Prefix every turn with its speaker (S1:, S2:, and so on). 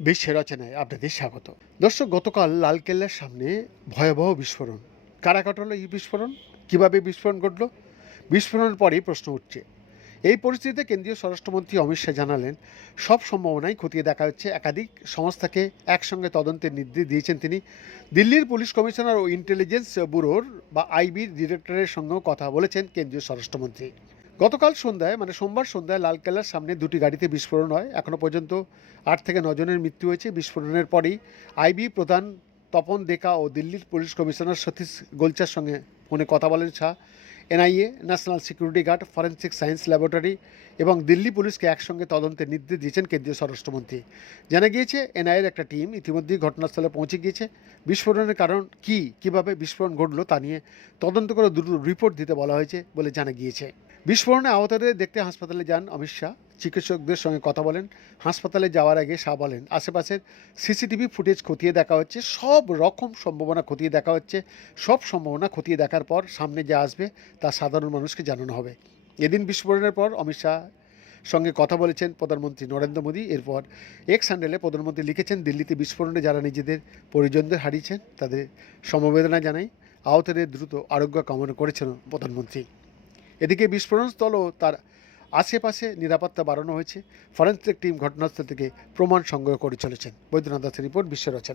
S1: বিশ্বের রচনায় আপনাদের স্বাগত। দর্শক, গতকাল লালকেল্লার সামনে ভয়াবহ বিস্ফোরণ। কারা কাটালো এই বিস্ফোরণ? কীভাবে বিস্ফোরণ ঘটল? বিস্ফোরণের পরেই প্রশ্ন উঠছে। এই পরিস্থিতিতে কেন্দ্রীয় স্বরাষ্ট্রমন্ত্রী অমিত শাহ জানালেন, সব সম্ভাবনাই খতিয়ে দেখা হচ্ছে। একাধিক সংস্থাকে একসঙ্গে তদন্তের নির্দেশ দিয়েছেন তিনি। দিল্লির পুলিশ কমিশনার ও ইন্টেলিজেন্স ব্যুরোর বা আইবির ডিরেক্টরের সঙ্গেও কথা বলেছেন কেন্দ্রীয় স্বরাষ্ট্রমন্ত্রী। গতকাল সন্ধ্যায় মানে সোমবার সন্ধ্যায় লালকেল্লার সামনে দুটি গাড়িতে বিস্ফোরণ হয়। এখনও পর্যন্ত আট থেকে নজনের মৃত্যু হয়েছে। বিস্ফোরণের পরেই আইবি প্রধান তপন দেকা ও দিল্লির পুলিশ কমিশনার সতীশ গোলচার সঙ্গে ফোনে কথা বলেন Shah NIA, national security guard, forensic science laboratory এবং দিল্লি পুলিশকে একসঙ্গে তদন্তের নির্দেশ দিয়েছেন কেন্দ্রীয় স্বরাষ্ট্রমন্ত্রী। জানা গিয়েছে, এনআইএর একটা টিম ইতিমধ্যেই ঘটনাস্থলে পৌঁছে গিয়েছে। বিস্ফোরণের কারণ কি, কীভাবে বিস্ফোরণ ঘটলো তা নিয়ে তদন্ত করে দুটো রিপোর্ট দিতে বলা হয়েছে বলে জানা গিয়েছে। বিস্ফোরণে আহতদের দেখতে হাসপাতালে যান অমিত শাহ। চিকিৎসকদের সঙ্গে কথা বলেন। হাসপাতালে যাওয়ার আগে শাহ বলেন, আশেপাশের সিসিটিভি ফুটেজ খতিয়ে দেখা হচ্ছে, সব রকম সম্ভাবনা খতিয়ে দেখা হচ্ছে। সব সম্ভাবনা খতিয়ে দেখার পর সামনে যা আসবে তা সাধারণ মানুষকে জানানো হবে। এদিন বিস্ফোরণের পর অমিত শাহ সঙ্গে কথা বলেছেন প্রধানমন্ত্রী নরেন্দ্র মোদী। এরপর এক্স স্যান্ডেলে প্রধানমন্ত্রী লিখেছেন, দিল্লিতে বিস্ফোরণে যারা নিজেদের পরিজনদের হারিয়েছেন, তাদের সমবেদনা জানাই। আহতদের দ্রুত আরোগ্য কামনা করেছেন প্রধানমন্ত্রী। এদিকে বিস্ফোরণস্থলও তার আশেপাশে নিরাপত্তা বাড়ানো হয়েছে। ফরেন্সিক টিম ঘটনাস্থল থেকে প্রমাণ সংগ্রহ করে চলেছেন। বৈদ্যনাথ দাসের রিপোর্ট বিশ্ব রচনা